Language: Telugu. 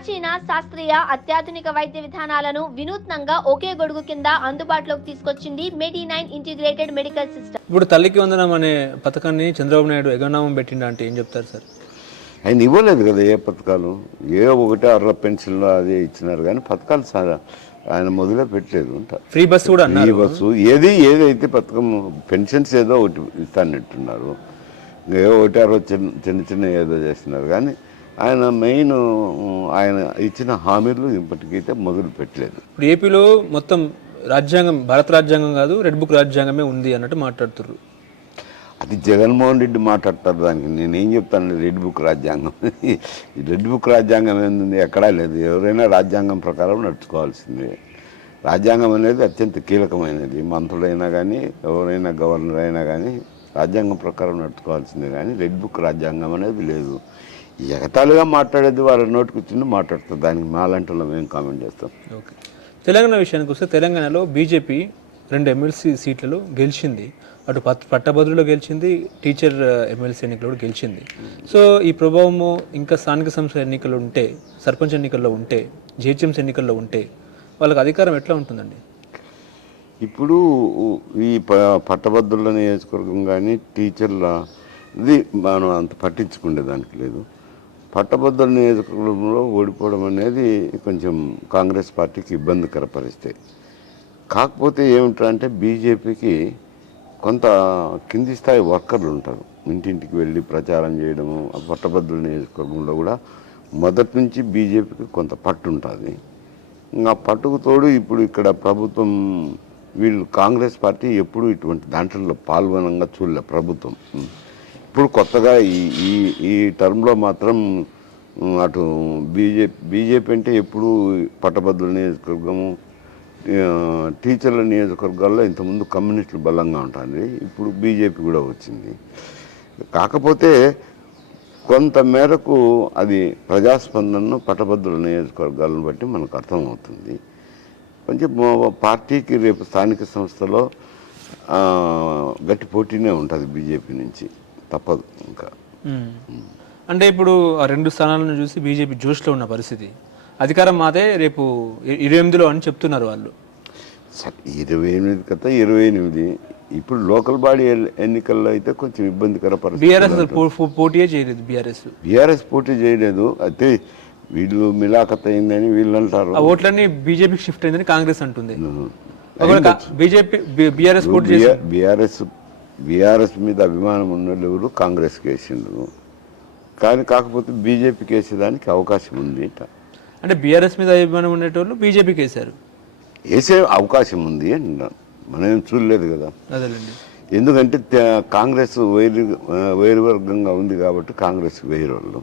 ప్రాచీన శాస్త్రీయ అత్యాధునిక వైద్య విధానాలను వినూత్నంగా ఒకే గొడుగు కింద అందుబాటులోకి తీసుకొచ్చింది మెడి9 ఇంటిగ్రేటెడ్ మెడికల్ సిస్టమ్. ఇప్పుడు తల్లికి వందనం అనే పథకాన్ని చంద్రబాబు నాయుడు ఎగనామం పెట్టిండ అంటే ఏం చెప్తారు సార్? ఆయన ఇవ్వలేదు కదా ఏ పథకాలు, ఏ ఒకటే అర్ర పెన్షన్లు అదే ఇచ్చినారు కానీ పథకాలు సార్ ఆయన మొదలే పెట్టలేదు. ఫ్రీ బస్సు కూడా ఫ్రీ బస్సు ఏదైతే పథకం పెన్షన్స్ ఏదో ఒకటి ఇస్తానంటున్నారు, ఏ ఒకటి అర్ర చిన్న చిన్న ఏదో చేస్తున్నారు కానీ ఆయన మెయిన్ ఆయన ఇచ్చిన హామీలు ఇప్పటికైతే మొదలు పెట్టలేదు. ఇప్పుడు ఏపీలో మొత్తం రాజ్యాంగం భారత రాజ్యాంగం కాదు, రెడ్ బుక్ రాజ్యాంగమే ఉంది అన్నట్టు మాట్లాడుతున్నారు. అది జగన్మోహన్ రెడ్డి మాట్లాడతారు, దానికి నేనేం చెప్తాను. రెడ్ బుక్ రాజ్యాంగం ఈ రెడ్ బుక్ రాజ్యాంగం ఏంది? ఎక్కడా లేదు. ఎవరైనా రాజ్యాంగం ప్రకారం నడుచుకోవాల్సిందే. రాజ్యాంగం అనేది అత్యంత కీలకమైనది. మంత్రులైనా కానీ ఎవరైనా గవర్నర్ అయినా కానీ రాజ్యాంగం ప్రకారం నడుచుకోవాల్సిందే కానీ రెడ్ బుక్ రాజ్యాంగం అనేది లేదు. ఎగతాళిగా మాట్లాడేది వాళ్ళ నోటికి వచ్చింది మాట్లాడుతుంది, దానికి మాలాంటి మేము కామెంట్ చేస్తాం. ఓకే, తెలంగాణ విషయానికి వస్తే తెలంగాణలో బీజేపీ 2 ఎమ్మెల్సీ సీట్లలో గెలిచింది. అటు పట్టభద్రులో గెలిచింది, టీచర్ ఎమ్మెల్సీ ఎన్నికల్లో గెలిచింది. సో ఈ ప్రభావము ఇంకా స్థానిక సంస్థల ఎన్నికలు ఉంటే, సర్పంచ్ ఎన్నికల్లో ఉంటే, జిహెచ్ఎంసీ ఎన్నికల్లో ఉంటే వాళ్ళకి అధికారం ఎట్లా ఉంటుందండి? ఇప్పుడు ఈ పట్టభద్రుల నియోజకవర్గం కానీ టీచర్ల ఇది మనం అంత పట్టించుకునే దానికి లేదు. పట్టభద్రుల నియోజకవర్గంలో ఓడిపోవడం అనేది కొంచెం కాంగ్రెస్ పార్టీకి ఇబ్బందికర పరిస్థితి. కాకపోతే ఏమిటంటే బీజేపీకి కొంత కింది స్థాయి వర్కర్లు ఉంటారు, ఇంటింటికి వెళ్ళి ప్రచారం చేయడము. పట్టభద్రుల నియోజకవర్గంలో కూడా మొదటి నుంచి బీజేపీకి కొంత పట్టు ఉంటుంది. ఇంకా పట్టుకు తోడు ఇప్పుడు ఇక్కడ ప్రభుత్వం వీళ్ళు కాంగ్రెస్ పార్టీ ఎప్పుడు ఇటువంటి దాంట్లో పాల్గొనంగా చూడలే ప్రభుత్వం. ఇప్పుడు కొత్తగా ఈ టర్మ్లో మాత్రం అటు బీజేపీ అంటే ఎప్పుడు పట్టభద్రుల నియోజకవర్గము, టీచర్ల నియోజకవర్గాల్లో ఇంతకుముందు కమ్యూనిస్టులు బలంగా ఉంటుంది, ఇప్పుడు బీజేపీ కూడా వచ్చింది. కాకపోతే కొంత మేరకు అది ప్రజాస్పందనను పట్టభద్రుల నియోజకవర్గాలను బట్టి మనకు అర్థమవుతుంది. కొంచెం పార్టీకి రేపు స్థానిక సంస్థలో గట్టి పోటీనే ఉంటుంది బీజేపీ నుంచి, తప్పదు. ఇంకా అంటే ఇప్పుడు ఆ 2 స్థానాలను చూసి బీజేపీ జోష్లో ఉన్న పరిస్థితి. అధికారం మాదే రేపు 28లో అని చెప్తున్నారు వాళ్ళు. 28 కదా 28. ఇప్పుడు లోకల్ బాడీ ఎన్నికల్లో అయితే కొంచెం ఇబ్బందికర పరిస్థితి. బీఆర్ఎస్ పోటీయే చేయలేదు. బీఆర్ఎస్ పోటీ చేయలేదు. అయితే వీళ్ళు మిలాఖత్ అయిందని వీళ్ళు అంటారు. ఆ ఓట్లన్నీ బీజేపీకి షిఫ్ట్ అయిందని కాంగ్రెస్ అంటుంది. బీజేపీ బీఆర్ఎస్ మీద అభిమానం ఉన్న ఎవరు కాంగ్రెస్కి వేసిండ్రు, కానీ కాకపోతే బీజేపీకి వేసేదానికి అవకాశం ఉంది. అంటే బీఆర్ఎస్ మీద అభిమానం ఉండేటోళ్ళు బీజేపీకి వేశారు, వేసే అవకాశం ఉంది అని మనం ఏం చూడలేదు కదా. అదేలేండి. ఎందుకంటే కాంగ్రెస్ వైరువర్గంగా ఉంది కాబట్టి కాంగ్రెస్ వేరే వాళ్ళు.